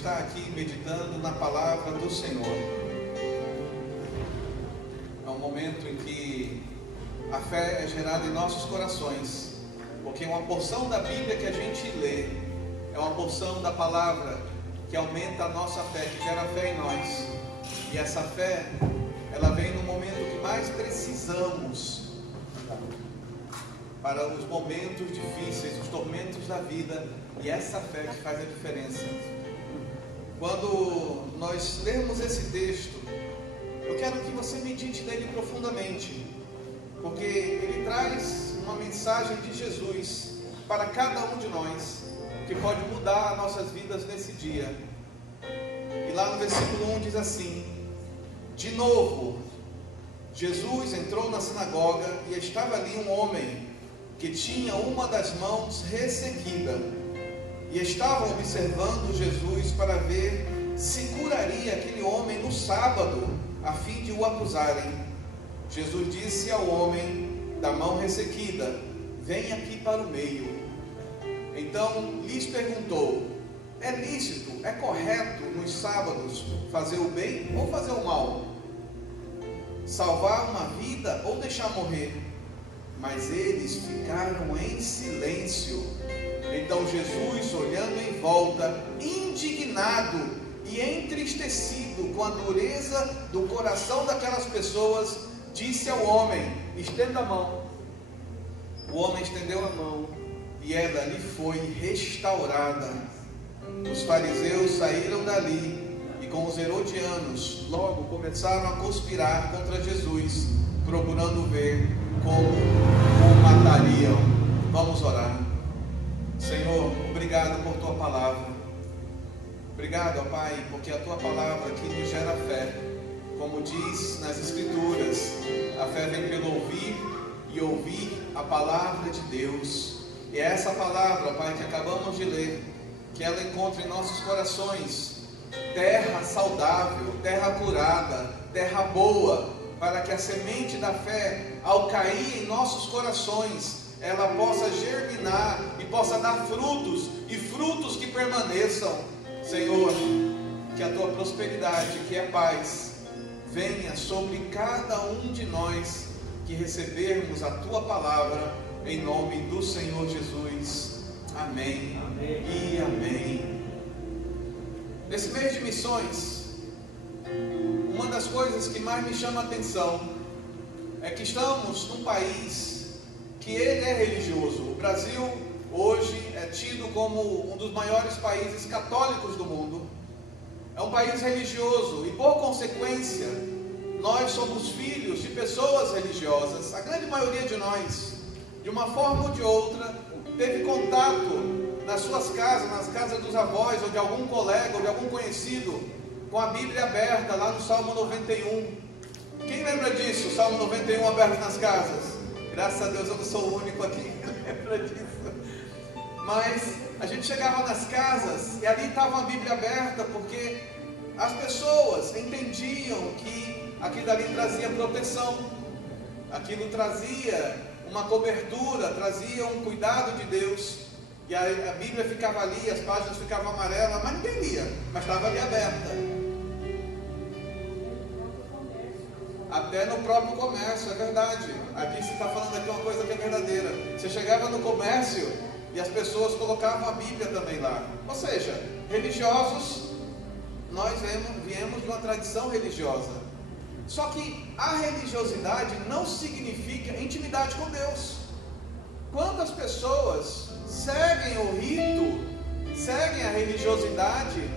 estar aqui meditando na palavra do Senhor. É um momento em que a fé é gerada em nossos corações, porque uma porção da Bíblia que a gente lê é uma porção da palavra que aumenta a nossa fé, que gera fé em nós. E essa fé, ela vem no momento que mais precisamos, para os momentos difíceis, os tormentos da vida, e essa fé que faz a diferença. Quando nós lermos esse texto, eu quero que você medite nele profundamente, porque ele traz uma mensagem de Jesus para cada um de nós, que pode mudar as nossas vidas nesse dia. E lá no versículo 1 diz assim: de novo, Jesus entrou na sinagoga e estava ali um homem que tinha uma das mãos ressequida, e estavam observando Jesus para ver se curaria aquele homem no sábado, a fim de o acusarem. Jesus disse ao homem da mão ressequida: vem aqui para o meio. Então lhes perguntou: é lícito, é correto nos sábados fazer o bem ou fazer o mal? Salvar uma vida ou deixar morrer? Mas eles ficaram em silêncio. Então Jesus, olhando em volta, indignado e entristecido com a dureza do coração daquelas pessoas, disse ao homem: estenda a mão. O homem estendeu a mão e ela lhe foi restaurada. Os fariseus saíram dali e com os herodianos logo começaram a conspirar contra Jesus, procurando ver como o matariam. Vamos orar. Senhor, obrigado por tua palavra. Obrigado, ó Pai, porque a tua palavra que nos gera fé. Como diz nas Escrituras, a fé vem pelo ouvir e ouvir a palavra de Deus. E é essa palavra, ó Pai, que acabamos de ler, que ela encontre em nossos corações terra saudável, terra curada, terra boa, para que a semente da fé, ao cair em nossos corações, ela possa germinar e possa dar frutos, e frutos que permaneçam. Senhor, que a tua prosperidade, que é paz, venha sobre cada um de nós que recebermos a tua palavra, em nome do Senhor Jesus. Amém, amém e amém. Nesse mês de missões, uma das coisas que mais me chama a atenção é que estamos num país que ele é religioso. O Brasil hoje é tido como um dos maiores países católicos do mundo. É um país religioso e, por consequência, nós somos filhos de pessoas religiosas. A grande maioria de nós, de uma forma ou de outra, teve contato nas suas casas, nas casas dos avós, ou de algum colega, ou de algum conhecido, com a Bíblia aberta lá no Salmo 91. Quem lembra disso? O Salmo 91 aberto nas casas? Graças a Deus eu não sou o único aqui que lembra disso. Mas a gente chegava nas casas e ali estava a Bíblia aberta, porque as pessoas entendiam que aquilo ali trazia proteção, aquilo trazia uma cobertura, trazia um cuidado de Deus. E a Bíblia ficava ali, as páginas ficavam amarelas, mas ninguém lia, mas estava ali aberta. Até no próprio comércio, é verdade. Aqui você está falando aqui uma coisa que é verdadeira. Você chegava no comércio e as pessoas colocavam a Bíblia também lá. Ou seja, religiosos, nós viemos de uma tradição religiosa. Só que a religiosidade não significa intimidade com Deus. Quantas pessoas seguem o rito, seguem a religiosidade,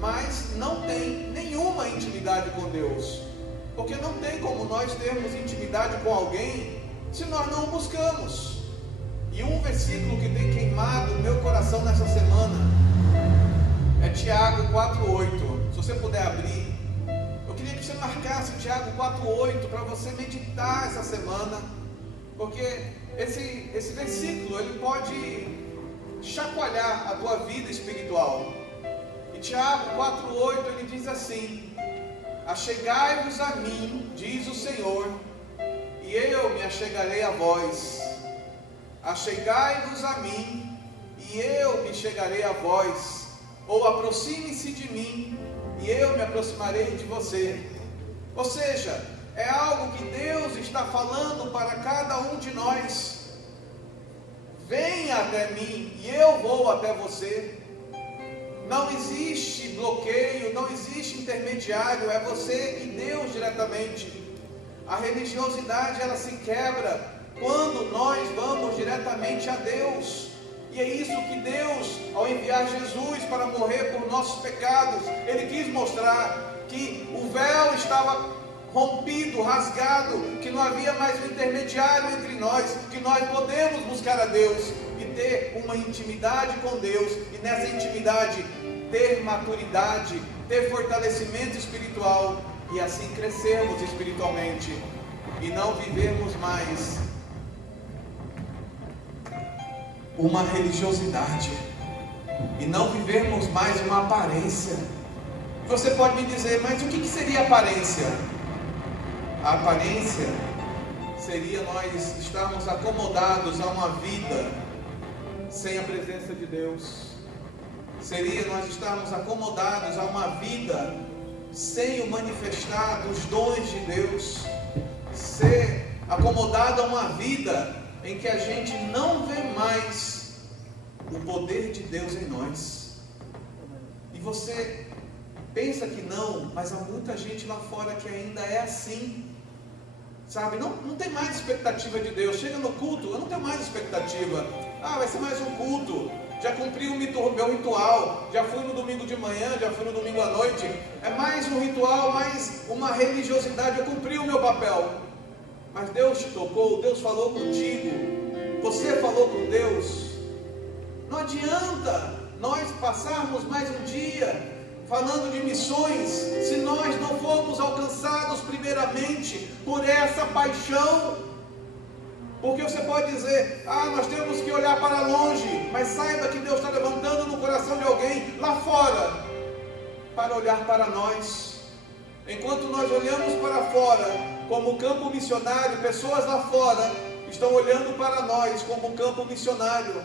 mas não têm nenhuma intimidade com Deus? Porque não tem como nós termos intimidade com alguém se nós não o buscamos. E um versículo que tem queimado o meu coração nessa semana é Tiago 4,8. Se você puder abrir, eu queria que você marcasse Tiago 4,8 para você meditar essa semana, porque esse versículo ele pode chacoalhar a tua vida espiritual. E Tiago 4,8 ele diz assim: achegai-vos a mim, diz o Senhor, e eu me achegarei a vós. Achegai-vos a mim, e eu me chegarei a vós. ou aproxime-se de mim e eu me aproximarei de você. Ou seja, é algo que Deus está falando para cada um de nós. Venha até mim e eu vou até você. Não existe bloqueio, não existe intermediário, é você e Deus diretamente. A religiosidade, ela se quebra quando nós vamos diretamente a Deus. E é isso que Deus, ao enviar Jesus para morrer por nossos pecados, Ele quis mostrar que o véu estava rompido, rasgado, que não havia mais um intermediário entre nós, que nós podemos buscar a Deus e ter uma intimidade com Deus, e nessa intimidade ter maturidade, ter fortalecimento espiritual, e assim crescermos espiritualmente, e não vivermos mais uma religiosidade, e não vivermos mais uma aparência. Você pode me dizer, mas o que seria aparência? A aparência seria nós estarmos acomodados a uma vida sem a presença de Deus. Seria nós estarmos acomodados a uma vida sem o manifestar dos dons de Deus. Ser acomodado a uma vida em que a gente não vê mais o poder de Deus em nós. E você pensa que não, mas há muita gente lá fora que ainda é assim. Sabe, não tem mais expectativa de Deus. Chega no culto, eu não tenho mais expectativa. Vai ser mais um culto. Já cumpri o meu ritual. Já fui no domingo de manhã, já fui no domingo à noite. É mais um ritual, mais uma religiosidade. Eu cumpri o meu papel. Mas Deus te tocou, Deus falou contigo. Você falou com Deus. Não adianta nós passarmos mais um dia falando de missões, se nós não formos alcançados primeiramente por essa paixão. Porque você pode dizer, nós temos que olhar para longe, mas saiba que Deus está levantando no coração de alguém lá fora, para olhar para nós. Enquanto nós olhamos para fora, como campo missionário, pessoas lá fora estão olhando para nós como campo missionário.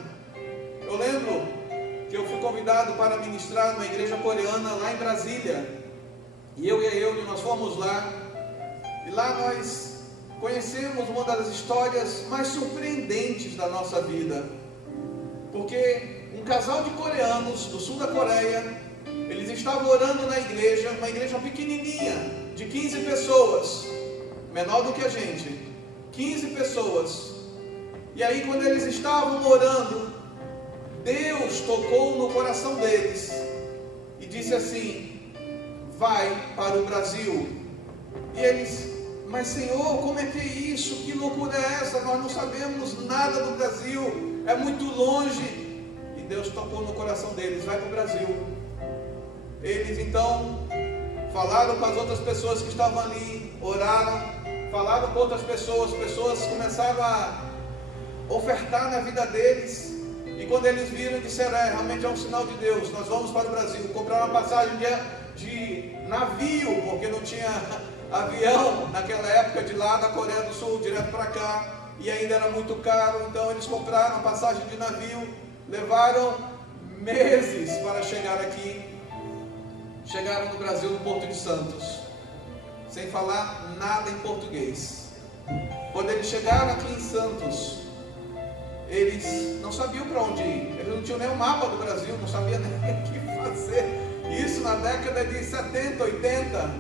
Eu lembro que eu fui convidado para ministrar numa igreja coreana lá em Brasília, e eu e a Eude, nós fomos lá, e lá nós conhecemos uma das histórias mais surpreendentes da nossa vida, porque um casal de coreanos do sul da Coreia, eles estavam orando na igreja, uma igreja pequenininha, de 15 pessoas, menor do que a gente, 15 pessoas, e aí quando eles estavam orando, Deus tocou no coração deles e disse assim: vai para o Brasil. E eles, mas Senhor, como é que é isso? Que loucura é essa? Nós não sabemos nada do Brasil, é muito longe. E Deus tocou no coração deles: vai para o Brasil. Eles então falaram com as outras pessoas que estavam ali, oraram, falaram com outras pessoas começaram a ofertar na vida deles. E quando eles viram, disseram: realmente é um sinal de Deus, nós vamos para o Brasil. Compraram uma passagem de navio, porque não tinha avião naquela época, de lá da Coreia do Sul, direto para cá, e ainda era muito caro. Então eles compraram a passagem de navio, levaram meses para chegar aqui. Chegaram no Brasil, no Porto de Santos, sem falar nada em português. Quando eles chegaram aqui em Santos, eles não sabiam para onde ir, eles não tinham nem o mapa do Brasil, não sabiam nem o que fazer. Isso na década de 70, 80.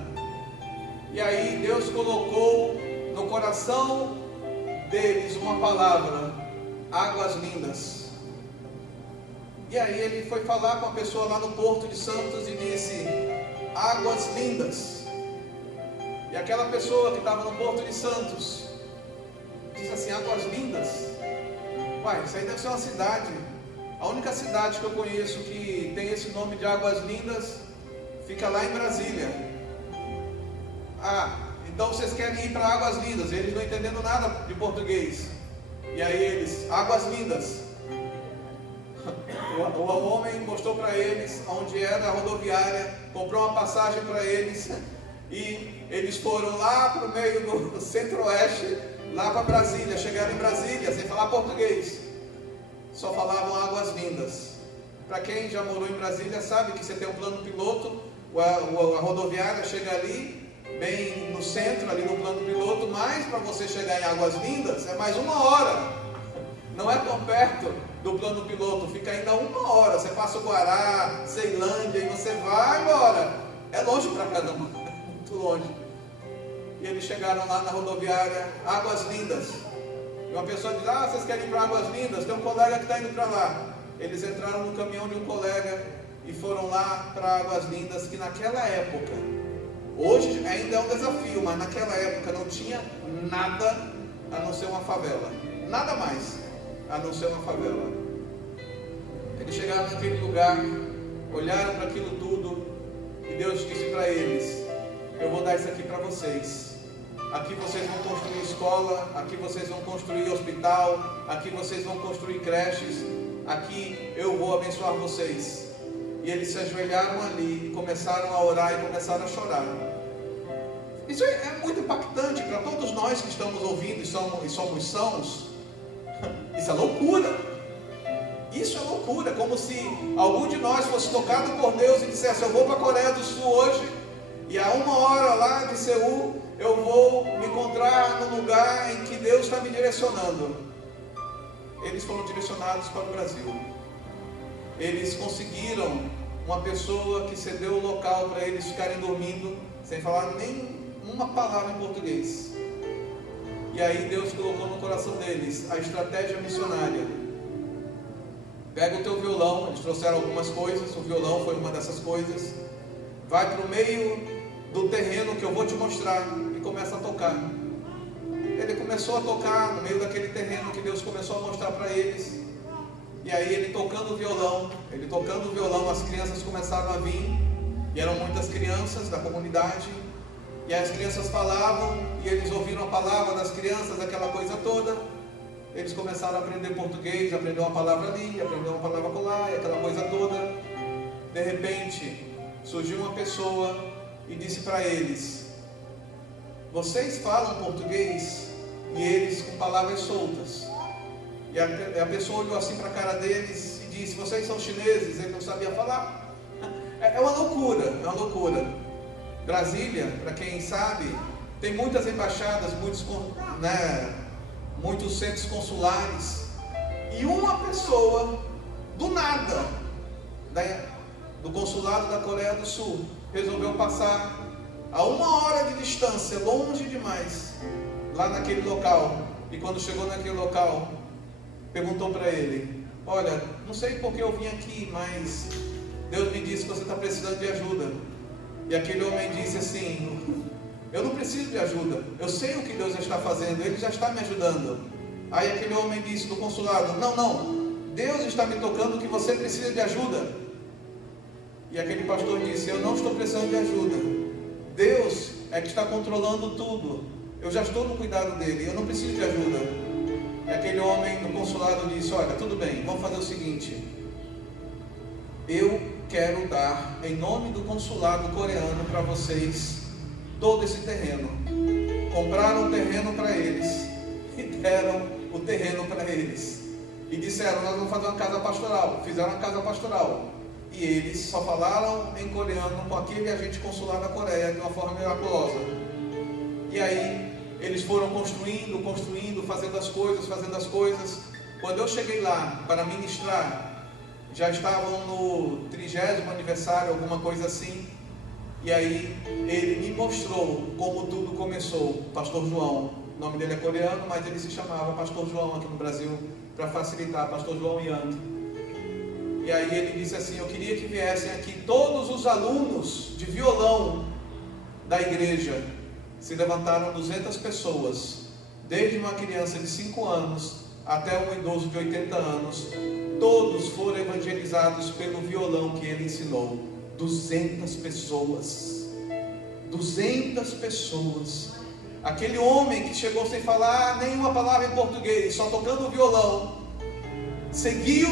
E aí Deus colocou no coração deles uma palavra: águas lindas. E aí ele foi falar com a pessoa lá no Porto de Santos e disse: águas lindas. E aquela pessoa que estava no Porto de Santos disse assim: águas lindas? Pai, isso aí deve ser uma cidade. A única cidade que eu conheço que tem esse nome de Águas Lindas fica lá em Brasília. Então vocês querem ir para Águas Lindas? Eles não entendendo nada de português. E aí eles: Águas Lindas. O homem mostrou para eles onde era a rodoviária, comprou uma passagem para eles, e eles foram lá para o meio do centro-oeste, lá para Brasília. Chegaram em Brasília sem falar português, só falavam Águas Lindas. Para quem já morou em Brasília sabe que você tem um plano piloto, a rodoviária chega ali, bem no centro, ali no plano piloto, mas para você chegar em Águas Lindas é mais 1 hora. Não é tão perto do plano piloto, fica ainda 1 hora. Você passa o Guará, Ceilândia e você vai embora. É longe pra caramba, muito longe. E eles chegaram lá na rodoviária, Águas Lindas. E uma pessoa diz: ah, vocês querem ir para Águas Lindas? Tem um colega que está indo para lá. Eles entraram no caminhão de um colega e foram lá para Águas Lindas, que naquela época, hoje ainda é um desafio, mas naquela época não tinha nada a não ser uma favela. Nada mais a não ser uma favela. Eles chegaram naquele lugar, olharam para aquilo tudo e Deus disse para eles: eu vou dar isso aqui para vocês. Aqui vocês vão construir escola, aqui vocês vão construir hospital, aqui vocês vão construir creches, aqui eu vou abençoar vocês. E eles se ajoelharam ali e começaram a orar e começaram a chorar. Isso é muito impactante para todos nós que estamos ouvindo e somos sãos. Isso é loucura. Isso é loucura. Como se algum de nós fosse tocado por Deus e dissesse: eu vou para a Coreia do Sul hoje, e a 1 hora lá de Seul eu vou me encontrar no lugar em que Deus está me direcionando. Eles foram direcionados para o Brasil. Eles conseguiram uma pessoa que cedeu o local para eles ficarem dormindo, sem falar nem uma palavra em português. E aí Deus colocou no coração deles a estratégia missionária. Pega o teu violão, eles trouxeram algumas coisas, o violão foi uma dessas coisas. Vai para o meio do terreno que eu vou te mostrar e começa a tocar. Ele começou a tocar no meio daquele terreno que Deus começou a mostrar para eles. E aí ele tocando o violão, as crianças começaram a vir. E eram muitas crianças da comunidade. E as crianças falavam, e eles ouviram a palavra das crianças, aquela coisa toda. Eles começaram a aprender português, aprender uma palavra ali, aprender uma palavra acolá, e aquela coisa toda. De repente, surgiu uma pessoa e disse para eles: vocês falam português? E eles com palavras soltas. E a pessoa olhou assim para a cara deles e disse: vocês são chineses? Ele não sabia falar. É uma loucura, é uma loucura. Brasília, para quem sabe, tem muitas embaixadas, muitos centros consulares. E uma pessoa, do nada, do consulado da Coreia do Sul, resolveu passar a 1 hora de distância, longe demais, lá naquele local. E quando chegou naquele local, perguntou para ele: olha, não sei porque eu vim aqui, mas Deus me disse que você está precisando de ajuda. E aquele homem disse assim: eu não preciso de ajuda, eu sei o que Deus está fazendo, Ele já está me ajudando. Aí aquele homem disse do consulado: não, Deus está me tocando que você precisa de ajuda. E aquele pastor disse: eu não estou precisando de ajuda, Deus é que está controlando tudo, eu já estou no cuidado dele, eu não preciso de ajuda. E aquele homem do consulado disse: olha, tudo bem, vamos fazer o seguinte, eu quero dar, em nome do consulado coreano, para vocês todo esse terreno. Compraram o terreno para eles e deram o terreno para eles e disseram: nós vamos fazer uma casa pastoral. Fizeram uma casa pastoral e eles só falaram em coreano com aquele agente consular da Coreia de uma forma miraculosa. E aí eles foram construindo, fazendo as coisas. Quando eu cheguei lá para ministrar, já estavam no 30º aniversário, alguma coisa assim. E aí ele me mostrou como tudo começou. Pastor João, o nome dele é coreano, mas ele se chamava Pastor João aqui no Brasil, para facilitar, Pastor João Yang. E aí ele disse assim: eu queria que viessem aqui todos os alunos de violão da igreja. Se levantaram 200 pessoas, desde uma criança de 5 anos até um idoso de 80 anos. Todos foram evangelizados pelo violão que ele ensinou. 200 pessoas. 200 pessoas. Aquele homem que chegou sem falar nenhuma palavra em português, só tocando o violão, seguiu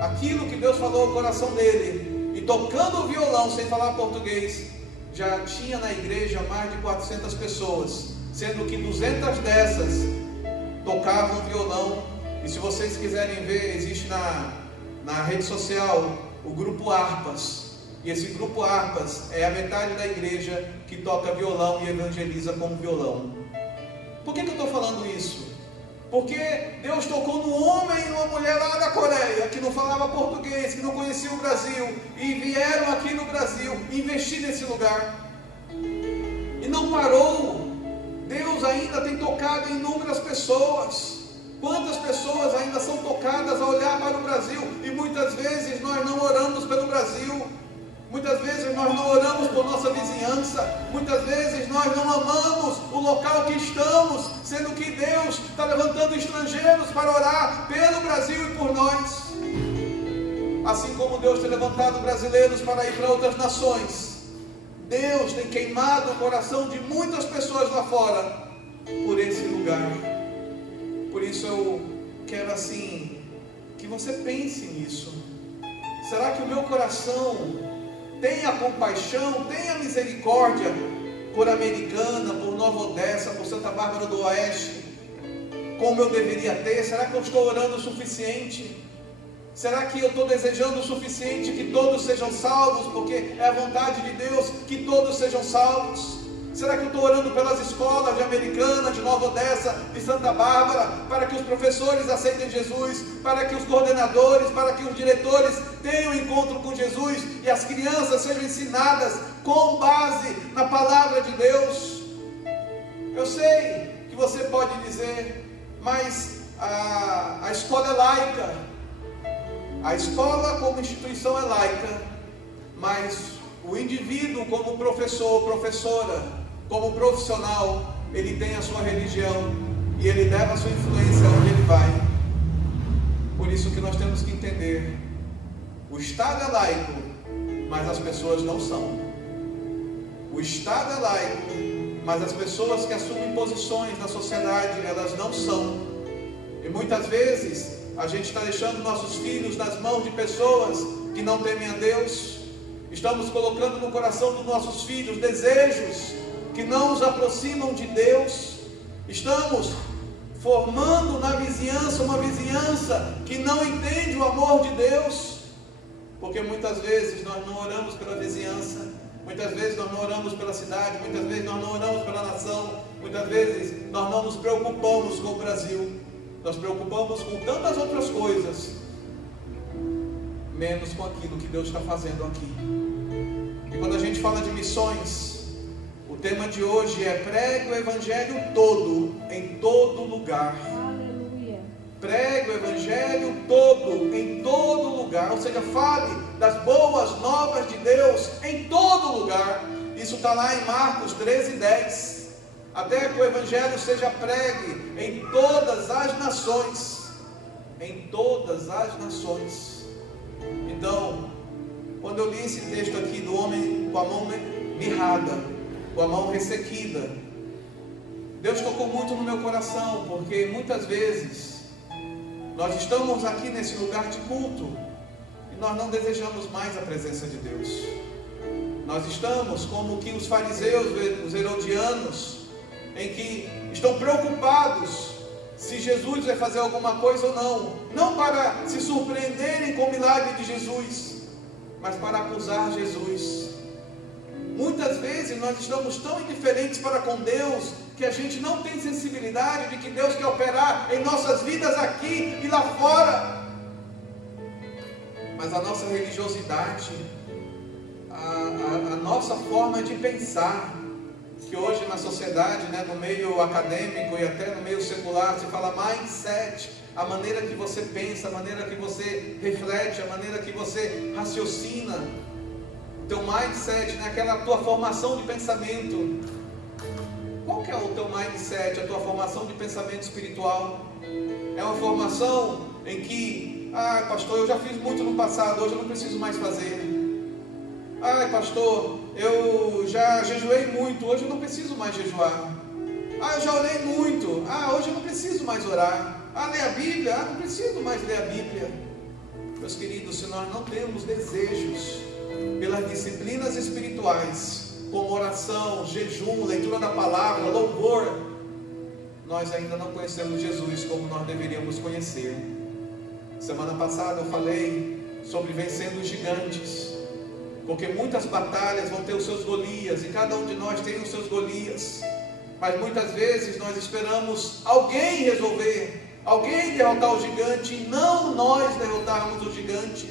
aquilo que Deus falou ao coração dele, e tocando o violão sem falar português, já tinha na igreja mais de 400 pessoas, sendo que 200 dessas tocavam violão. E se vocês quiserem ver, existe na rede social o grupo Harpas. E esse grupo Harpas é a metade da igreja que toca violão e evangeliza com violão. Por que eu estou falando isso? Porque Deus tocou num homem e numa mulher lá da Coreia, que não falava português, que não conhecia o Brasil, e vieram aqui no Brasil investir nesse lugar. E não parou. Deus ainda tem tocado em inúmeras pessoas. Quantas pessoas ainda são tocadas a olhar para o Brasil? E muitas vezes nós não oramos pelo Brasil. Muitas vezes nós não oramos por nossa vizinhança. Muitas vezes nós não amamos o local que estamos, sendo que Deus está levantando estrangeiros para orar pelo Brasil e por nós. Assim como Deus tem levantado brasileiros para ir para outras nações, Deus tem queimado o coração de muitas pessoas lá fora por esse lugar. Por isso eu quero assim que você pense nisso. Será que o meu coração tem a compaixão, tem a misericórdia por Americana, por Nova Odessa, por Santa Bárbara do Oeste, como eu deveria ter? Será que eu estou orando o suficiente? Será que eu estou desejando o suficiente que todos sejam salvos, porque é a vontade de Deus que todos sejam salvos? Será que eu estou orando pelas escolas de Americana, de Nova Odessa, de Santa Bárbara, para que os professores aceitem Jesus, para que os coordenadores, para que os diretores tenham encontro com Jesus e as crianças sejam ensinadas com base na palavra de Deus? Eu sei que você pode dizer, mas a escola é laica. A escola como instituição é laica, mas o indivíduo como professor, professora, como profissional, ele tem a sua religião e ele leva a sua influência onde ele vai. Por isso que nós temos que entender, o Estado é laico, mas as pessoas não são. O Estado é laico, mas as pessoas que assumem posições na sociedade, elas não são. E muitas vezes a gente está deixando nossos filhos nas mãos de pessoas que não temem a Deus. Estamos colocando no coração dos nossos filhos desejos que não os aproximam de Deus. Estamos formando na vizinhança uma vizinhança que não entende o amor de Deus, porque muitas vezes nós não oramos pela vizinhança, muitas vezes nós não oramos pela cidade, muitas vezes nós não oramos pela nação, muitas vezes nós não nos preocupamos com o Brasil, nós preocupamos com tantas outras coisas, menos com aquilo que Deus está fazendo aqui. E quando a gente fala de missões, o tema de hoje é pregue o Evangelho todo, em todo lugar. Aleluia. Pregue o Evangelho todo, em todo lugar. Ou seja, fale das boas novas de Deus em todo lugar. Isso está lá em Marcos 13:10. Até que o Evangelho seja pregue em todas as nações. Em todas as nações. Então, quando eu li esse texto aqui do homem com a mão mirrada, com a mão ressequida, Deus tocou muito no meu coração, porque muitas vezes nós estamos aqui nesse lugar de culto e nós não desejamos mais a presença de Deus. Nós estamos como que os fariseus, os herodianos, em que estão preocupados se Jesus vai fazer alguma coisa ou não, não para se surpreenderem com o milagre de Jesus, mas para acusar Jesus. Muitas vezes nós estamos tão indiferentes para com Deus, que a gente não tem sensibilidade de que Deus quer operar em nossas vidas aqui e lá fora. Mas a nossa religiosidade, a nossa forma de pensar, que hoje na sociedade, no meio acadêmico e até no meio secular, se fala mindset, a maneira que você pensa, a maneira que você reflete, a maneira que você raciocina, o teu mindset, aquela tua formação de pensamento. Qual que é o teu mindset, a tua formação de pensamento espiritual? É uma formação em que, pastor, eu já fiz muito no passado, hoje eu não preciso mais fazer. Pastor, eu já jejuei muito, hoje eu não preciso mais jejuar. Eu já orei muito, hoje eu não preciso mais orar. Ler a Bíblia, não preciso mais ler a Bíblia. Meus queridos, se nós não temos desejos pelas disciplinas espirituais, como oração, jejum, leitura da palavra, louvor, nós ainda não conhecemos Jesus como nós deveríamos conhecer. Semana passada eu falei sobre vencendo os gigantes, porque muitas batalhas vão ter os seus Golias, e cada um de nós tem os seus Golias, mas muitas vezes nós esperamos alguém resolver, alguém derrotar o gigante, e não nós derrotarmos o gigante.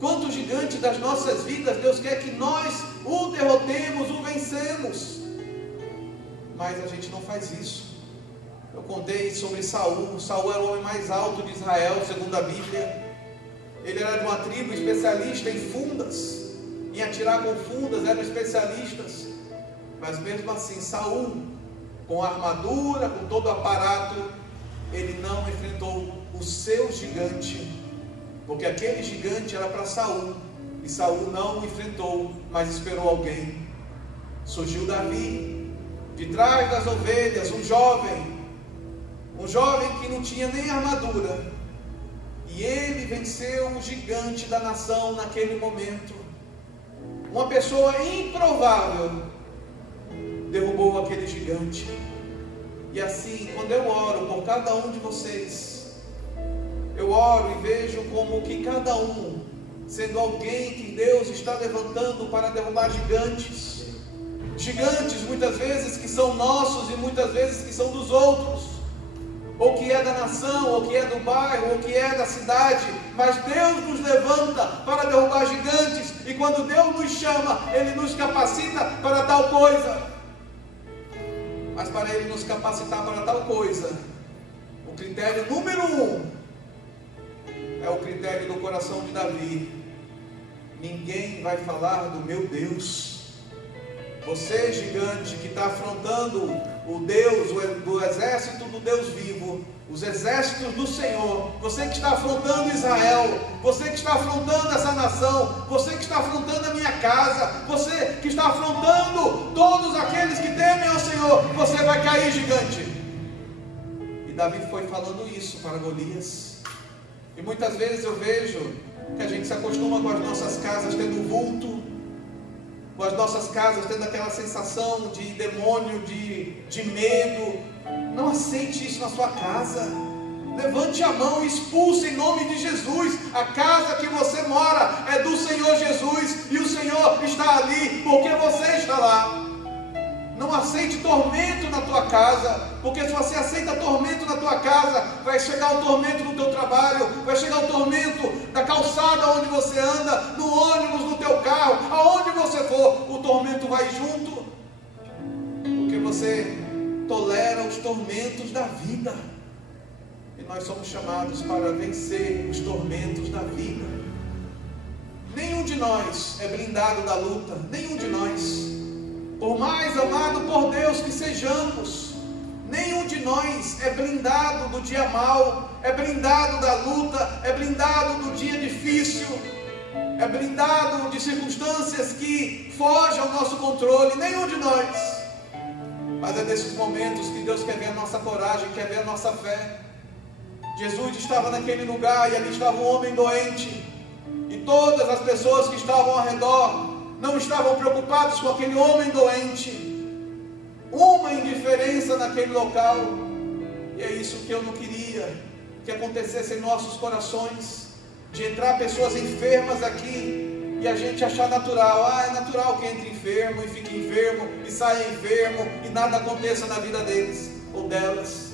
Quanto gigante das nossas vidas, Deus quer que nós o derrotemos, o vencemos, mas a gente não faz isso. Eu contei sobre Saul. Saul era o homem mais alto de Israel, segundo a Bíblia. Ele era de uma tribo especialista em fundas, em atirar com fundas, eram especialistas. Mas mesmo assim, Saul, com a armadura, com todo o aparato, ele não enfrentou o seu gigante, porque aquele gigante era para Saul, e Saul não o enfrentou, mas esperou alguém. Surgiu Davi, de trás das ovelhas, um jovem que não tinha nem armadura, e ele venceu o gigante da nação naquele momento. Uma pessoa improvável derrubou aquele gigante. E assim, quando eu oro por cada um de vocês, eu oro e vejo como que cada um, sendo alguém que Deus está levantando para derrubar gigantes, gigantes muitas vezes que são nossos e muitas vezes que são dos outros, ou que é da nação, ou que é do bairro, ou que é da cidade, mas Deus nos levanta para derrubar gigantes, e quando Deus nos chama, Ele nos capacita para tal coisa. Mas para Ele nos capacitar para tal coisa, o critério número 1 é o critério do coração de Davi: ninguém vai falar do meu Deus. Você, gigante, que está afrontando o Deus, o exército do Deus vivo, os exércitos do Senhor, você que está afrontando Israel, você que está afrontando essa nação, você que está afrontando a minha casa, você que está afrontando todos aqueles que temem ao Senhor, você vai cair, gigante. E Davi foi falando isso para Golias. E muitas vezes eu vejo que a gente se acostuma com as nossas casas tendo vulto, com as nossas casas tendo aquela sensação de demônio, de medo. Não aceite isso na sua casa. Levante a mão e expulse em nome de Jesus. A casa que você mora é do Senhor Jesus, e o Senhor está ali porque você está lá. Não aceite tormento na tua casa, porque se você aceita tormento na tua casa, vai chegar o tormento no teu trabalho, vai chegar o tormento da calçada onde você anda, no ônibus, no teu carro, aonde você for, o tormento vai junto, porque você tolera os tormentos da vida. E nós somos chamados para vencer os tormentos da vida. Nenhum de nós é blindado da luta, nenhum de nós. Por mais amado por Deus que sejamos, nenhum de nós é blindado do dia mau, é blindado da luta, é blindado do dia difícil, é blindado de circunstâncias que fogem ao nosso controle, nenhum de nós. Mas é nesses momentos que Deus quer ver a nossa coragem, quer ver a nossa fé. Jesus estava naquele lugar e ali estava um homem doente, e todas as pessoas que estavam ao redor não estavam preocupados com aquele homem doente. Uma indiferença naquele local. E é isso que eu não queria que acontecesse em nossos corações, de entrar pessoas enfermas aqui e a gente achar natural. É natural que entre enfermo e fique enfermo e saia enfermo e nada aconteça na vida deles ou delas.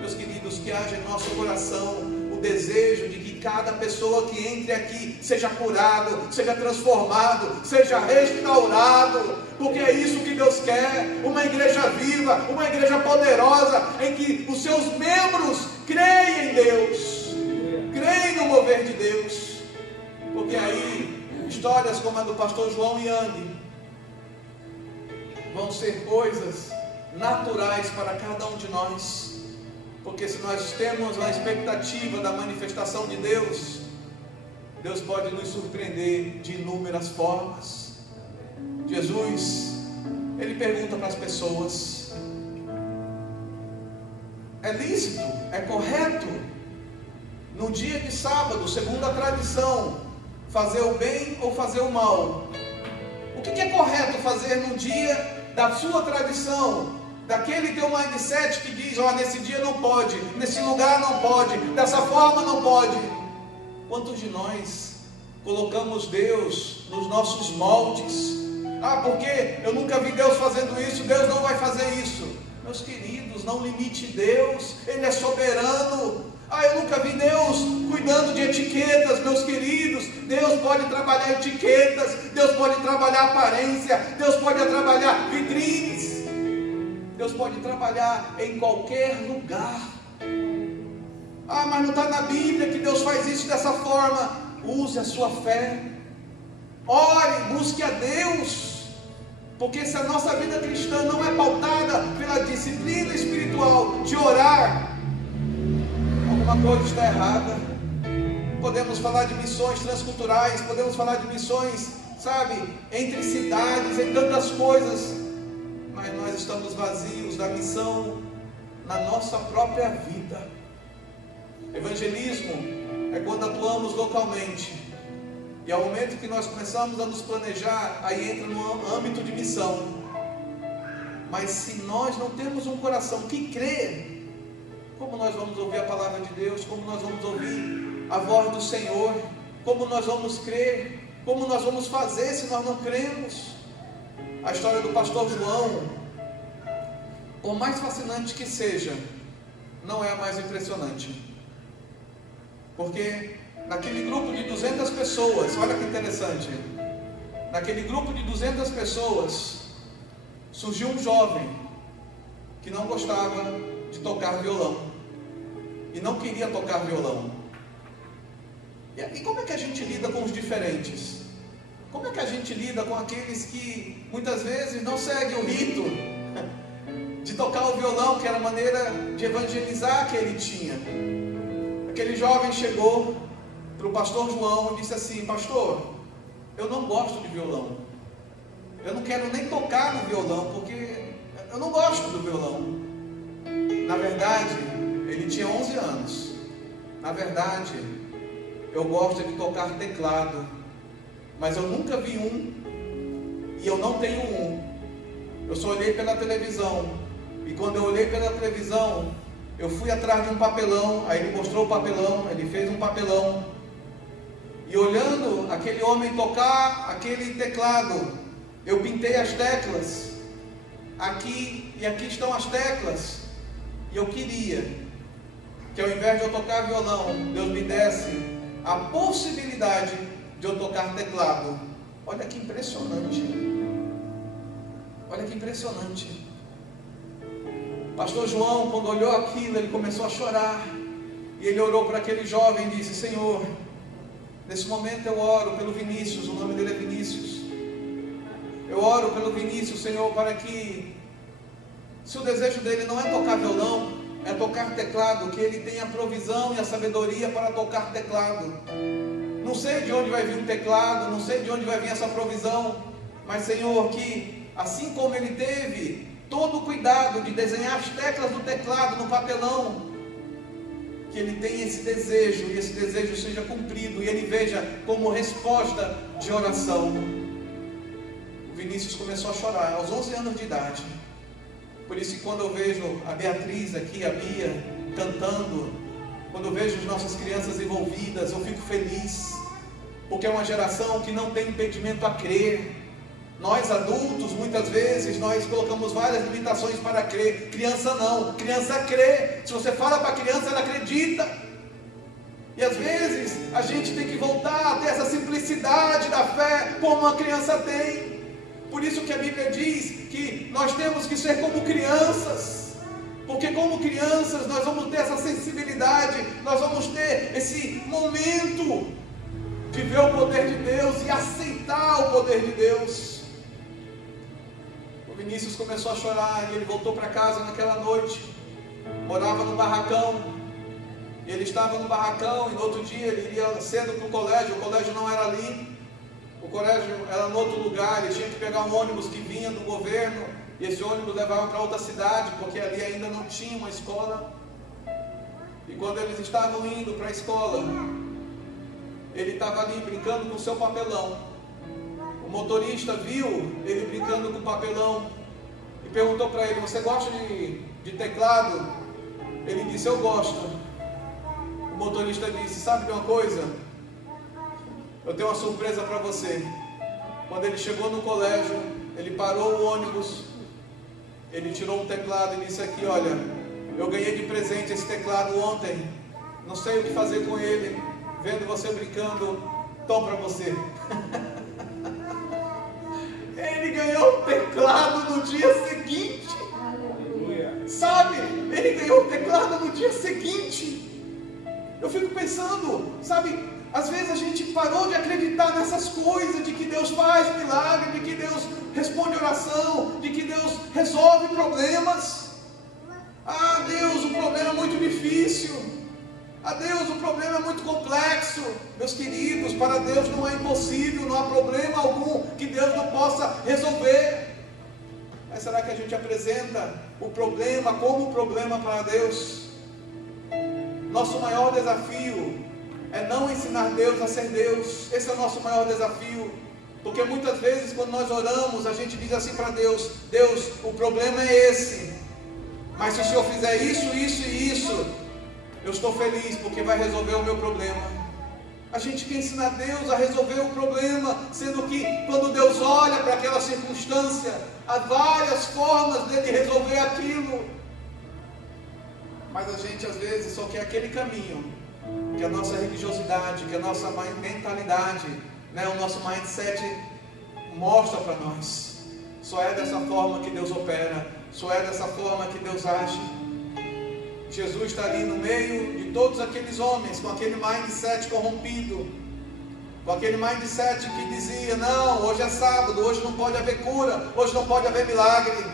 Meus queridos, que haja em nosso coração o desejo de que cada pessoa que entre aqui seja curado, seja transformado, seja restaurado, porque é isso que Deus quer. Uma igreja viva, uma igreja poderosa, em que os seus membros creem em Deus, creem no mover de Deus, porque aí histórias como a do pastor João Yang vão ser coisas naturais para cada um de nós. Porque se nós temos a expectativa da manifestação de Deus, Deus pode nos surpreender de inúmeras formas. Jesus, Ele pergunta para as pessoas: é lícito, é correto, no dia de sábado, segundo a tradição, fazer o bem ou fazer o mal? O que é correto fazer no dia da sua tradição? Daquele teu mindset que diz: ó, nesse dia não pode, nesse lugar não pode, dessa forma não pode. Quantos de nós colocamos Deus nos nossos moldes. Ah, porque eu nunca vi Deus fazendo isso, Deus não vai fazer isso. Meus queridos, não limite Deus, Ele é soberano. Ah, eu nunca vi Deus cuidando de etiquetas, meus queridos. Deus pode trabalhar etiquetas, Deus pode trabalhar aparência, Deus pode trabalhar vitrines, Deus pode trabalhar em qualquer lugar. Ah, mas não está na Bíblia que Deus faz isso dessa forma. Use a sua fé, ore, busque a Deus, porque se a nossa vida cristã não é pautada pela disciplina espiritual de orar, alguma coisa está errada. Podemos falar de missões transculturais, podemos falar de missões, sabe, entre cidades, em tantas coisas, mas nós estamos vazios da missão na nossa própria vida. Evangelismo é quando atuamos localmente, e ao momento que nós começamos a nos planejar, aí entra no âmbito de missão. Mas se nós não temos um coração que crê, como nós vamos ouvir a palavra de Deus? Como nós vamos ouvir a voz do Senhor? Como nós vamos crer? Como nós vamos fazer se nós não cremos? A história do pastor João, por mais fascinante que seja, não é a mais impressionante. Porque naquele grupo de 200 pessoas, olha que interessante, naquele grupo de 200 pessoas, surgiu um jovem que não gostava de tocar violão, e não queria tocar violão. E como é que a gente lida com os diferentes? Como é que a gente lida com aqueles que muitas vezes não seguem o rito de tocar o violão, que era a maneira de evangelizar que ele tinha? Aquele jovem chegou para o pastor João e disse assim: pastor, eu não gosto de violão, eu não quero nem tocar no violão, porque eu não gosto do violão. Na verdade, ele tinha 11 anos. Na verdade, eu gosto de tocar teclado, mas eu nunca vi um, e eu não tenho um. Eu só olhei pela televisão, e quando eu olhei pela televisão, eu fui atrás de um papelão. Aí ele mostrou o papelão, ele fez um papelão, e olhando aquele homem tocar aquele teclado, eu pintei as teclas, aqui e aqui estão as teclas. E eu queria que, ao invés de eu tocar violão, Deus me desse a possibilidade de eu tocar teclado. Olha que impressionante. Olha que impressionante. Pastor João, quando olhou aquilo, ele começou a chorar. E ele orou para aquele jovem e disse: Senhor, nesse momento eu oro pelo Vinícius, o nome dele é Vinícius. Eu oro pelo Vinícius, Senhor, para que, se o desejo dele não é tocar violão, é tocar teclado, que ele tenha a provisão e a sabedoria para tocar teclado. Não sei de onde vai vir o teclado, não sei de onde vai vir essa provisão, mas, Senhor, que assim como ele teve todo o cuidado de desenhar as teclas do teclado no papelão, que ele tenha esse desejo, e esse desejo seja cumprido, e ele veja como resposta de oração. O Vinícius começou a chorar aos 11 anos de idade. Por isso que quando eu vejo a Beatriz aqui, a Bia, cantando, quando eu vejo as nossas crianças envolvidas, eu fico feliz, porque é uma geração que não tem impedimento a crer. Nós adultos, muitas vezes, nós colocamos várias limitações para crer. Criança não, criança crê. Se você fala para a criança, ela acredita. E às vezes, a gente tem que voltar a ter essa simplicidade da fé, como a criança tem. Por isso que a Bíblia diz que nós temos que ser como crianças, porque como crianças nós vamos ter essa sensibilidade, nós vamos ter esse momento de ver o poder de Deus e aceitar o poder de Deus. O Vinícius começou a chorar e ele voltou para casa naquela noite. Morava no barracão, e ele estava no barracão, e no outro dia ele iria cedo para o colégio não era ali. O colégio era em outro lugar, ele tinha que pegar um ônibus que vinha do governo, e esse ônibus levava para outra cidade, porque ali ainda não tinha uma escola. E quando eles estavam indo para a escola, ele estava ali brincando com o seu papelão. O motorista viu ele brincando com o papelão e perguntou para ele: você gosta de teclado? Ele disse: eu gosto. O motorista disse: sabe de uma coisa? Eu tenho uma surpresa para você. Quando ele chegou no colégio, ele parou o ônibus, ele tirou um teclado e disse aqui: olha, eu ganhei de presente esse teclado ontem, não sei o que fazer com ele, vendo você brincando, tom para você. Ele ganhou o teclado no dia seguinte. Sabe? Ele ganhou o teclado no dia seguinte. Eu fico pensando, sabe? Às vezes a gente parou de acreditar nessas coisas, de que Deus faz milagre, de que Deus responde oração, de que Deus resolve problemas. Ah, Deus, o problema é muito difícil. Ah, Deus, o problema é muito complexo. Meus queridos, para Deus não é impossível, não há problema algum que Deus não possa resolver. Mas será que a gente apresenta o problema como problema para Deus? Nosso maior desafio é não ensinar Deus a ser Deus. Esse é o nosso maior desafio. Porque muitas vezes quando nós oramos, a gente diz assim para Deus: Deus, o problema é esse, mas se o Senhor fizer isso, isso e isso, eu estou feliz, porque vai resolver o meu problema. A gente quer ensinar Deus a resolver o problema, sendo que quando Deus olha para aquela circunstância, há várias formas dele resolver aquilo. Mas a gente às vezes só quer aquele caminho que a nossa religiosidade, que a nossa mentalidade, o nosso mindset mostra para nós. Só é dessa forma que Deus opera, só é dessa forma que Deus age. Jesus está ali no meio de todos aqueles homens com aquele mindset corrompido, com aquele mindset que dizia: não, hoje é sábado, hoje não pode haver cura, hoje não pode haver milagre.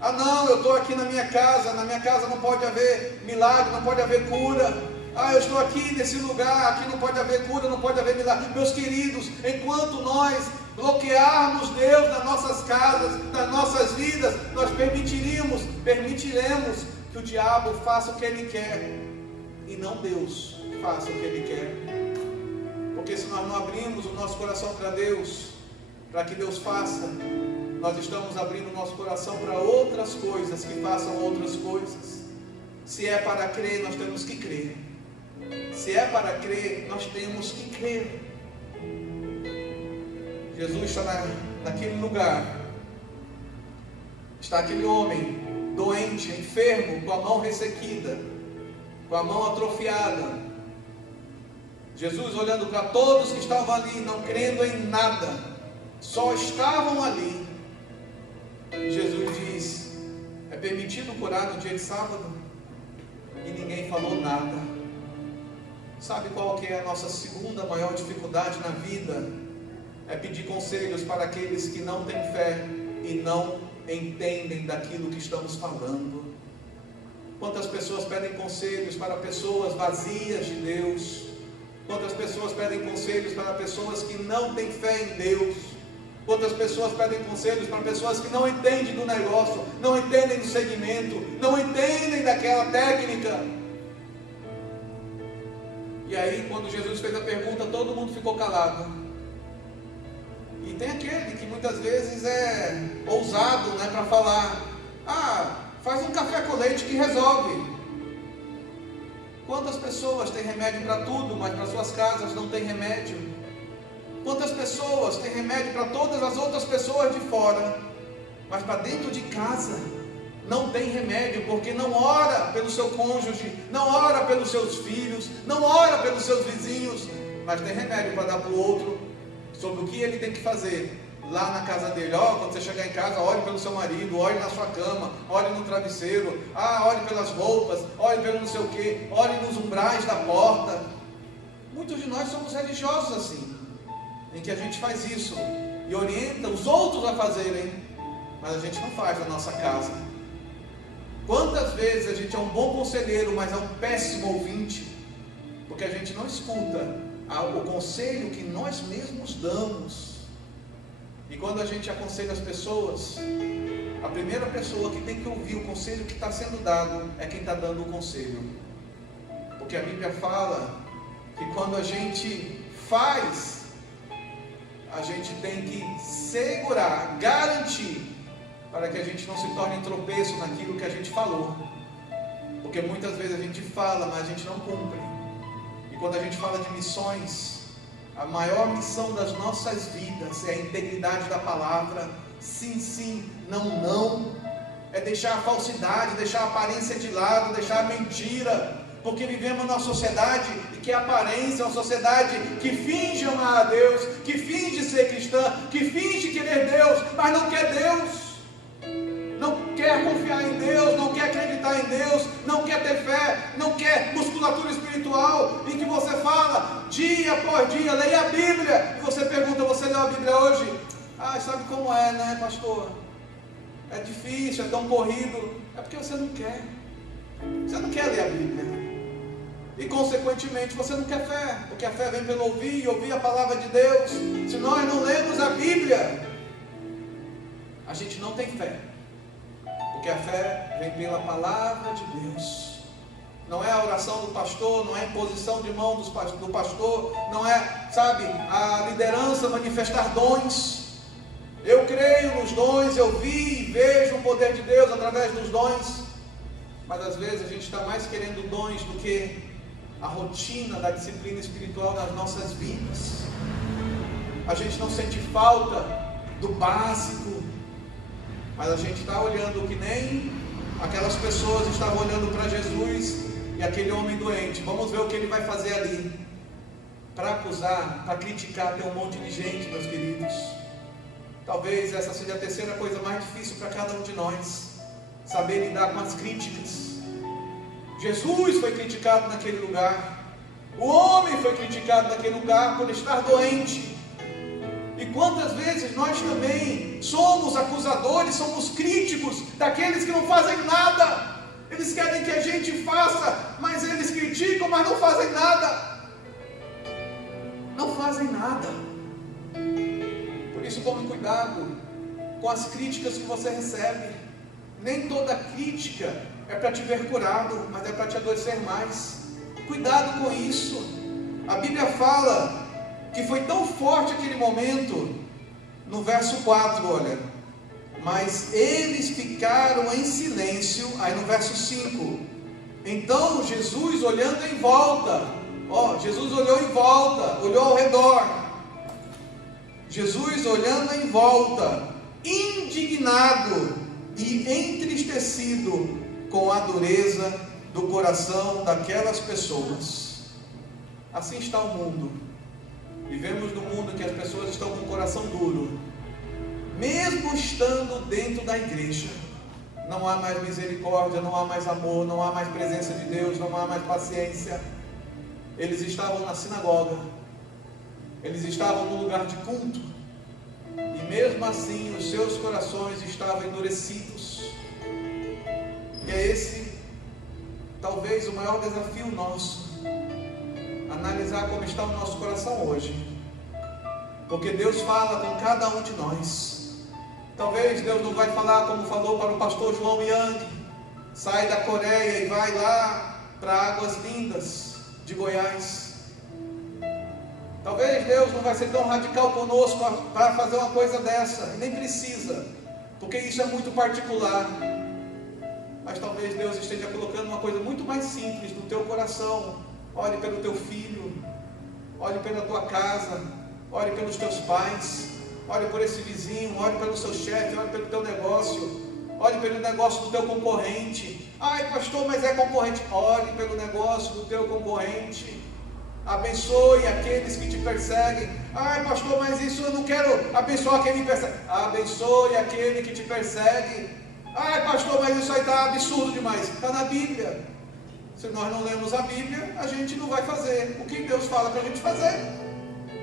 Ah não, eu estou aqui na minha casa não pode haver milagre, não pode haver cura. Ah, eu estou aqui nesse lugar, aqui não pode haver cura, não pode haver milagre. Meus queridos, enquanto nós bloquearmos Deus nas nossas casas, nas nossas vidas, nós permitiremos que o diabo faça o que ele quer, e não Deus faça o que ele quer. Porque se nós não abrimos o nosso coração para Deus, para que Deus faça, nós estamos abrindo o nosso coração para outras coisas que façam outras coisas. Se é para crer, nós temos que crer. Se é para crer, nós temos que crer. Jesus está naquele lugar. Está aquele homem doente, enfermo, com a mão ressequida, com a mão atrofiada. Jesus olhando para todos que estavam ali, não crendo em nada, só estavam ali. Jesus diz: é permitido curar no dia de sábado? E ninguém falou nada. Sabe qual que é a nossa segunda maior dificuldade na vida? É pedir conselhos para aqueles que não têm fé e não entendem daquilo que estamos falando. Quantas pessoas pedem conselhos para pessoas vazias de Deus? Quantas pessoas pedem conselhos para pessoas que não têm fé em Deus? Quantas pessoas pedem conselhos para pessoas que não entendem do negócio, não entendem do segmento, não entendem daquela técnica? E aí, quando Jesus fez a pergunta, todo mundo ficou calado. E tem aquele que muitas vezes é ousado, para falar: ah, faz um café com leite que resolve. Quantas pessoas têm remédio para tudo, mas para suas casas não tem remédio? Quantas pessoas têm remédio para todas as outras pessoas de fora, mas para dentro de casa não tem remédio, porque não ora pelo seu cônjuge, não ora pelos seus filhos, não ora pelos seus vizinhos, mas tem remédio para dar para o outro, sobre o que ele tem que fazer lá na casa dele. Quando você chegar em casa, ore pelo seu marido, ore na sua cama, ore no travesseiro, ore pelas roupas, ore pelo não sei o que, ore nos umbrais da porta. Muitos de nós somos religiosos assim, em que a gente faz isso e orienta os outros a fazerem, mas a gente não faz na nossa casa. Quantas vezes a gente é um bom conselheiro, mas é um péssimo ouvinte, porque a gente não escuta o conselho que nós mesmos damos. E quando a gente aconselha as pessoas, a primeira pessoa que tem que ouvir o conselho que está sendo dado é quem está dando o conselho. Porque a Bíblia fala que quando a gente faz, a gente tem que segurar, garantir, para que a gente não se torne tropeço naquilo que a gente falou. Porque muitas vezes a gente fala, mas a gente não cumpre. E quando a gente fala de missões, a maior missão das nossas vidas é a integridade da palavra. Sim, sim, não, não. É deixar a falsidade, deixar a aparência de lado, deixar a mentira. Porque vivemos numa sociedade que é aparência, uma sociedade que finge amar a Deus, que finge ser cristã, que finge querer Deus, mas não quer Deus. Não quer confiar em Deus, não quer acreditar em Deus, não quer ter fé, não quer musculatura espiritual, em que você fala dia após dia, leia a Bíblia, e você pergunta, você leu a Bíblia hoje? Ah, sabe como é, né, pastor? É difícil, é tão corrido. É porque você não quer ler a Bíblia, e consequentemente você não quer fé, porque a fé vem pelo ouvir, e ouvir a palavra de Deus. Se nós não lemos a Bíblia, a gente não tem fé. Porque a fé vem pela palavra de Deus. Não é a oração do pastor, não é a imposição de mão do pastor, não é, sabe, a liderança manifestar dons. Eu creio nos dons, eu vi e vejo o poder de Deus através dos dons. Mas às vezes a gente está mais querendo dons do que a rotina da disciplina espiritual nas nossas vidas. A gente não sente falta do básico, mas a gente está olhando que nem aquelas pessoas estavam olhando para Jesus e aquele homem doente. Vamos ver o que ele vai fazer ali. Para acusar, para criticar, tem um monte de gente, meus queridos. Talvez essa seja a terceira coisa mais difícil para cada um de nós, saber lidar com as críticas. Jesus foi criticado naquele lugar, o homem foi criticado naquele lugar por estar doente. E quantas vezes nós também somos acusadores, somos críticos daqueles que não fazem nada. Eles querem que a gente faça, mas eles criticam, mas não fazem nada. Não fazem nada. Por isso tome cuidado com as críticas que você recebe. Nem toda crítica é para te ver curado, mas é para te adoecer mais. Cuidado com isso. A Bíblia fala que foi tão forte aquele momento, no verso 4, olha, mas eles ficaram em silêncio. Aí no verso 5, então Jesus olhando em volta, Jesus olhou em volta, olhou ao redor, Jesus olhando em volta, indignado e entristecido com a dureza do coração daquelas pessoas. Assim está o mundo. Vivemos num mundo que as pessoas estão com o coração duro, mesmo estando dentro da igreja. Não há mais misericórdia, não há mais amor, não há mais presença de Deus, não há mais paciência. Eles estavam na sinagoga, eles estavam no lugar de culto, e mesmo assim os seus corações estavam endurecidos. E é esse, talvez, o maior desafio nosso, analisar como está o nosso coração hoje, porque Deus fala com cada um de nós. Talvez Deus não vai falar como falou para o pastor João Yang, sai da Coreia e vai lá para Águas Lindas de Goiás. Talvez Deus não vai ser tão radical conosco para fazer uma coisa dessa, e nem precisa, porque isso é muito particular. Mas talvez Deus esteja colocando uma coisa muito mais simples no teu coração. Olhe pelo teu filho, olhe pela tua casa, olhe pelos teus pais, olhe por esse vizinho, olhe pelo seu chefe, olhe pelo teu negócio, olhe pelo negócio do teu concorrente. Ai, pastor, mas é concorrente. Olhe pelo negócio do teu concorrente. Abençoe aqueles que te perseguem. Ai, pastor, mas isso eu não quero abençoar quem me persegue. Abençoe aquele que te persegue. Ai, pastor, mas isso aí está absurdo demais. Está na Bíblia. Se nós não lemos a Bíblia, a gente não vai fazer o que Deus fala para a gente fazer.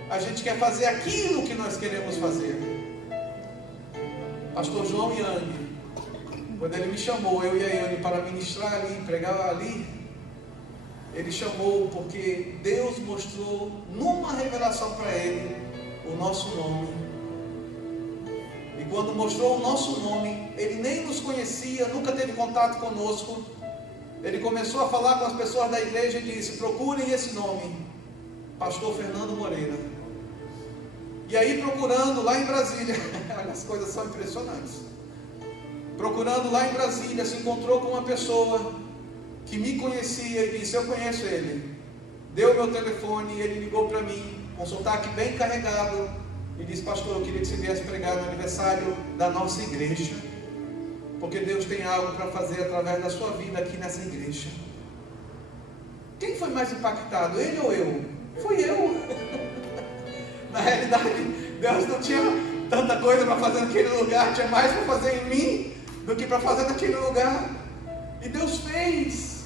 A gente quer fazer aquilo que nós queremos fazer. Pastor João Yang, quando ele me chamou, eu e a Yane, para ministrar ali, pregar ali, ele chamou porque Deus mostrou numa revelação para ele o nosso nome. E quando mostrou o nosso nome, ele nem nos conhecia, nunca teve contato conosco. Ele começou a falar com as pessoas da igreja e disse: procurem esse nome, pastor Fernando Moreira. E aí, procurando lá em Brasília, as coisas são impressionantes. Procurando lá em Brasília, se encontrou com uma pessoa que me conhecia e disse: eu conheço ele. Deu meu telefone e ele ligou para mim com sotaque bem carregado, e disse: pastor, eu queria que você viesse pregar no aniversário da nossa igreja, porque Deus tem algo para fazer através da sua vida aqui nessa igreja. Quem foi mais impactado, ele ou eu? Fui eu. Na realidade, Deus não tinha tanta coisa para fazer naquele lugar, tinha mais para fazer em mim do que para fazer naquele lugar. E Deus fez.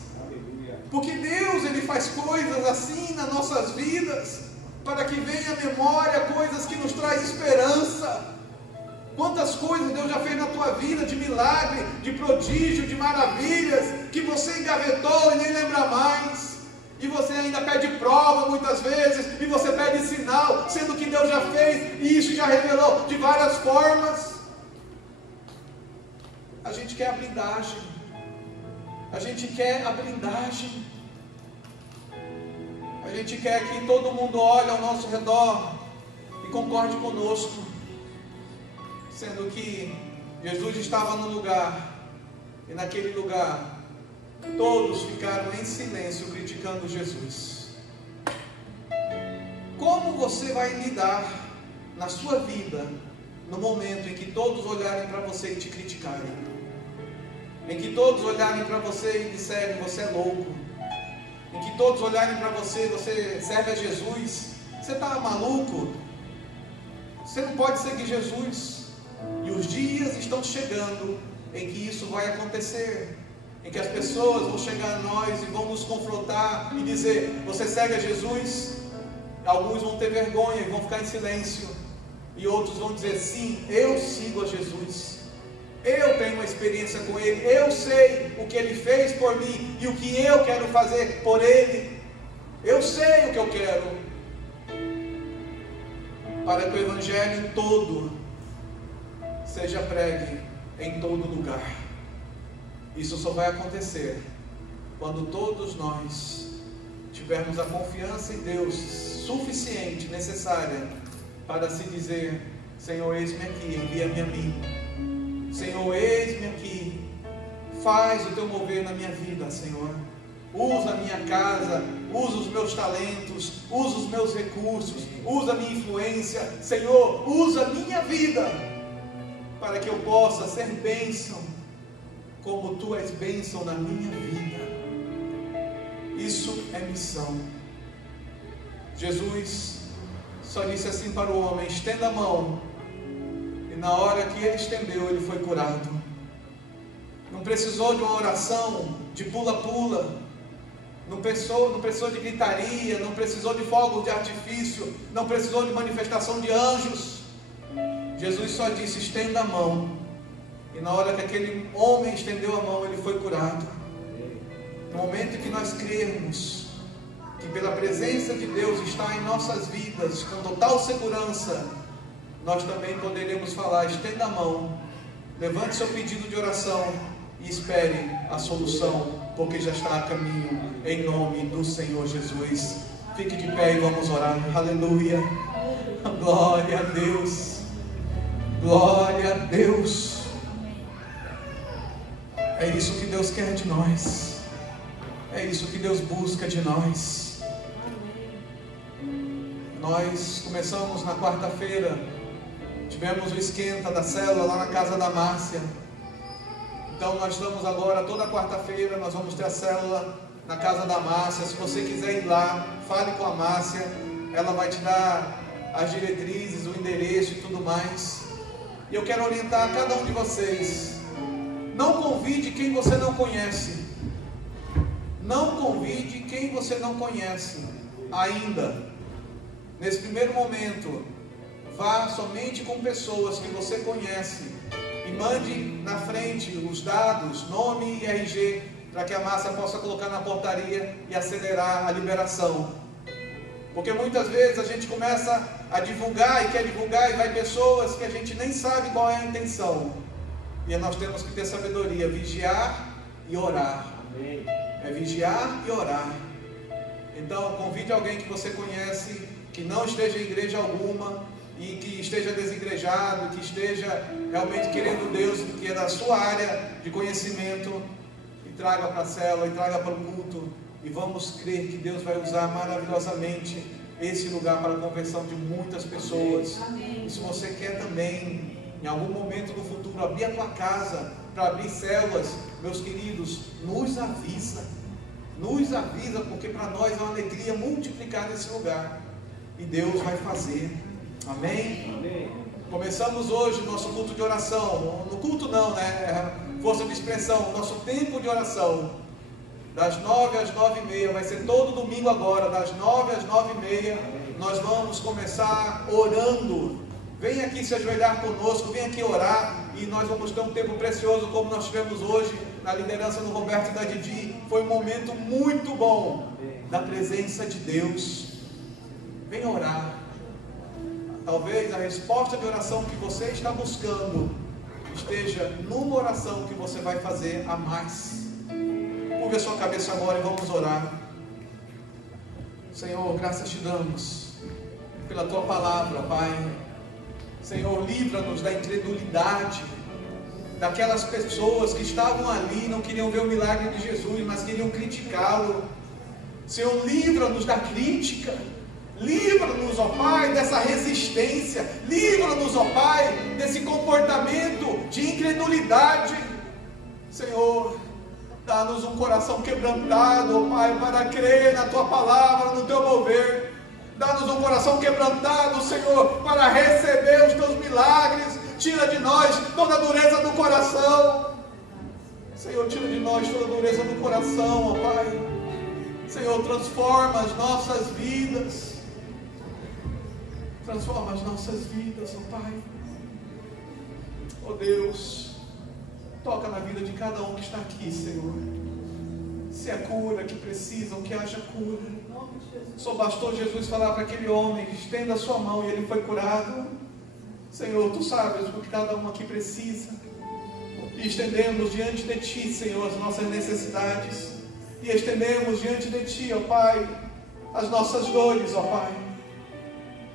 Porque Deus, Ele faz coisas assim nas nossas vidas, para que venha à memória coisas que nos traz esperança. Quantas coisas Deus já fez na tua vida, de milagre, de prodígio, de maravilhas, que você engavetou e nem lembra mais. E você ainda pede prova muitas vezes, e você pede sinal, sendo que Deus já fez, e isso já revelou de várias formas. A gente quer a blindagem. A gente quer a blindagem. A gente quer que todo mundo olhe ao nosso redor e concorde conosco, sendo que Jesus estava no lugar, e naquele lugar todos ficaram em silêncio criticando Jesus. Como você vai lidar na sua vida no momento em que todos olharem para você e te criticarem? Em que todos olharem para você e disserem: você é louco. Em que todos olharem para você: você serve a Jesus. Você está maluco? Você não pode seguir Jesus. E os dias estão chegando em que isso vai acontecer, em que as pessoas vão chegar a nós e vão nos confrontar e dizer: você segue a Jesus? Alguns vão ter vergonha e vão ficar em silêncio, e outros vão dizer: sim, eu sigo a Jesus, eu tenho uma experiência com Ele, eu sei o que Ele fez por mim e o que eu quero fazer por Ele, eu sei o que eu quero, para que o Evangelho todo seja pregue em todo lugar. Isso só vai acontecer quando todos nós tivermos a confiança em Deus suficiente, necessária, para se dizer: Senhor, eis-me aqui, envia-me a mim. Senhor, eis-me aqui, faz o teu mover na minha vida, Senhor. Usa a minha casa, usa os meus talentos, usa os meus recursos, usa a minha influência, Senhor, usa a minha vida, para que eu possa ser bênção, como Tu és bênção na minha vida. Isso é missão. Jesus só disse assim para o homem: estenda a mão. E na hora que ele estendeu, ele foi curado. Não precisou de uma oração de pula-pula, não precisou de gritaria, não precisou de fogos de artifício, não precisou de manifestação de anjos. Jesus só disse: estenda a mão. E na hora que aquele homem estendeu a mão, ele foi curado. No momento em que nós crermos que pela presença de Deus está em nossas vidas, com total segurança, nós também poderemos falar: estenda a mão, levante seu pedido de oração e espere a solução, porque já está a caminho, em nome do Senhor Jesus. Fique de pé e vamos orar. Aleluia, glória a Deus, glória a Deus. É isso que Deus quer de nós, é isso que Deus busca de nós. Nós começamos na quarta-feira, tivemos o esquenta da célula lá na casa da Márcia. Então nós estamos agora, toda quarta-feira nós vamos ter a célula na casa da Márcia. Se você quiser ir lá, fale com a Márcia, ela vai te dar as diretrizes, o endereço e tudo mais. E eu quero orientar cada um de vocês: não convide quem você não conhece. Não convide quem você não conhece ainda. Nesse primeiro momento, vá somente com pessoas que você conhece e mande na frente os dados, nome e RG, para que a Márcia possa colocar na portaria e acelerar a liberação. Porque muitas vezes a gente começa a divulgar e quer divulgar, e vai pessoas que a gente nem sabe qual é a intenção. E nós temos que ter sabedoria, vigiar e orar. Amém. É vigiar e orar. Então convide alguém que você conhece, que não esteja em igreja alguma, e que esteja desigrejado, que esteja realmente querendo Deus, que é da sua área de conhecimento, e traga para a célula, e traga para o culto, e vamos crer que Deus vai usar maravilhosamente esse lugar para a conversão de muitas pessoas. E se você quer também, em algum momento do futuro, abrir a tua casa para abrir células, meus queridos, nos avisa, porque para nós é uma alegria multiplicar nesse lugar, e Deus vai fazer. Amém? Amém. Começamos hoje o nosso culto de oração, no culto não, né? Força de expressão, nosso tempo de oração, das 9 às 9h30, vai ser todo domingo agora, das 9 às 9h30, nós vamos começar orando. Vem aqui se ajoelhar conosco, vem aqui orar, e nós vamos ter um tempo precioso como nós tivemos hoje, na liderança do Roberto e da Didi. Foi um momento muito bom da presença de Deus. Venha orar. Talvez a resposta de oração que você está buscando esteja numa oração que você vai fazer a mais. Curve a sua cabeça agora e vamos orar. Senhor, graças te damos pela tua palavra, Pai. Senhor, livra-nos da incredulidade daquelas pessoas que estavam ali, não queriam ver o milagre de Jesus, mas queriam criticá-lo. Senhor, livra-nos da crítica. Livra-nos, ó Pai, dessa resistência. Livra-nos, ó Pai, desse comportamento de incredulidade. Senhor, dá-nos um coração quebrantado, ó Pai, para crer na tua palavra, no teu mover. Dá-nos um coração quebrantado, Senhor, para receber os teus milagres. Tira de nós toda a dureza do coração. Senhor, tira de nós toda a dureza do coração, ó Pai. Senhor, transforma as nossas vidas. Transforma as nossas vidas, ó Pai. Ó Deus, toca na vida de cada um que está aqui, Senhor. Se é cura que precisam, que haja cura. Só bastou Jesus falar para aquele homem, estenda a sua mão, e ele foi curado. Senhor, tu sabes o que cada um aqui precisa. E estendemos diante de ti, Senhor, as nossas necessidades. E estendemos diante de ti, ó Pai, as nossas dores, ó Pai.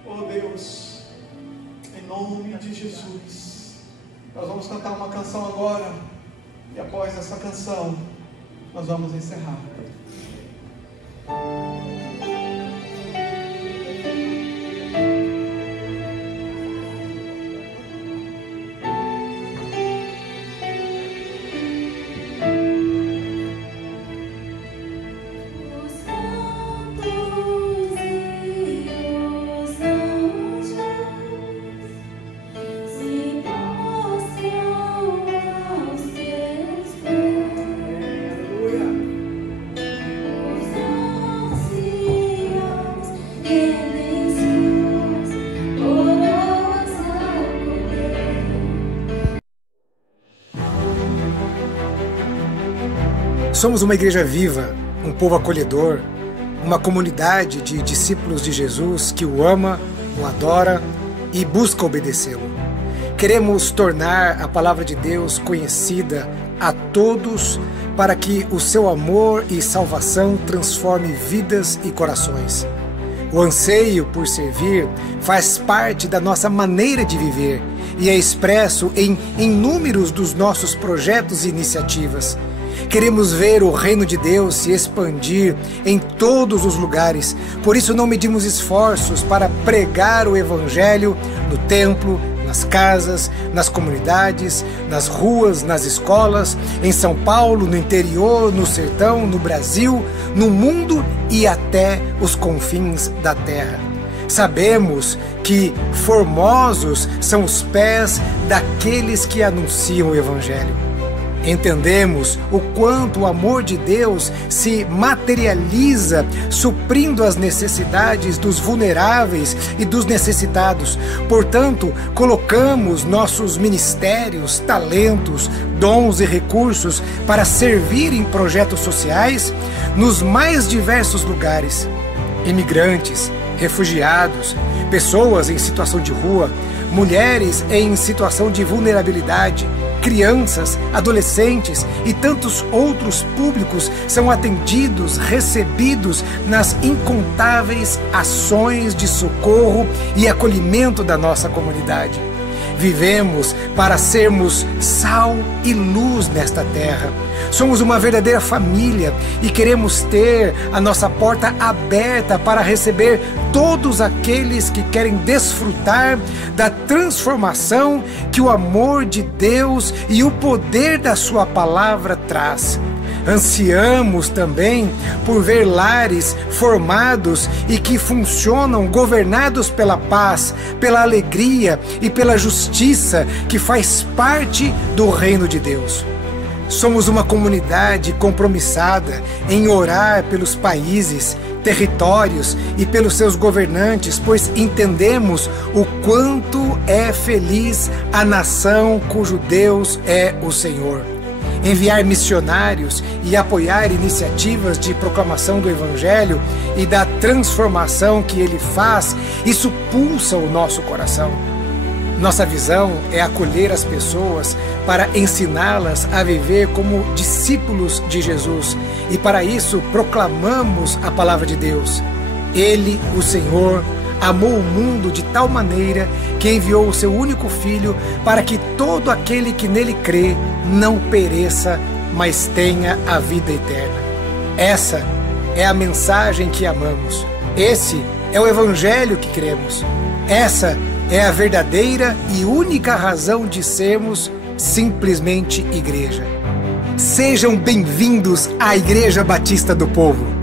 Oh Deus, em nome de Jesus, nós vamos cantar uma canção agora, e após essa canção, nós vamos encerrar. Somos uma igreja viva, um povo acolhedor, uma comunidade de discípulos de Jesus que o ama, o adora e busca obedecê-lo. Queremos tornar a palavra de Deus conhecida a todos para que o seu amor e salvação transforme vidas e corações. O anseio por servir faz parte da nossa maneira de viver e é expresso em inúmeros dos nossos projetos e iniciativas. Queremos ver o reino de Deus se expandir em todos os lugares. Por isso não medimos esforços para pregar o Evangelho no templo, nas casas, nas comunidades, nas ruas, nas escolas, em São Paulo, no interior, no sertão, no Brasil, no mundo e até os confins da terra. Sabemos que formosos são os pés daqueles que anunciam o Evangelho. Entendemos o quanto o amor de Deus se materializa suprindo as necessidades dos vulneráveis e dos necessitados. Portanto, colocamos nossos ministérios, talentos, dons e recursos para servir em projetos sociais nos mais diversos lugares. Imigrantes, refugiados, pessoas em situação de rua, mulheres em situação de vulnerabilidade, crianças, adolescentes e tantos outros públicos são atendidos, recebidos nas incontáveis ações de socorro e acolhimento da nossa comunidade. vivemos para sermos sal e luz nesta terra. Somos uma verdadeira família e queremos ter a nossa porta aberta para receber todos aqueles que querem desfrutar da transformação que o amor de Deus e o poder da sua palavra traz. Ansiamos também por ver lares formados e que funcionam governados pela paz, pela alegria e pela justiça que faz parte do reino de Deus. Somos uma comunidade compromissada em orar pelos países, territórios e pelos seus governantes, pois entendemos o quanto é feliz a nação cujo Deus é o Senhor. Enviar missionários e apoiar iniciativas de proclamação do Evangelho e da transformação que ele faz, isso pulsa o nosso coração. Nossa visão é acolher as pessoas para ensiná-las a viver como discípulos de Jesus e para isso proclamamos a palavra de Deus. Ele, o Senhor, amou o mundo de tal maneira que enviou o seu único Filho para que todo aquele que nele crê não pereça, mas tenha a vida eterna. Essa é a mensagem que amamos. Esse é o Evangelho que cremos. Essa é a verdadeira e única razão de sermos simplesmente igreja. Sejam bem-vindos à Igreja Batista do Povo.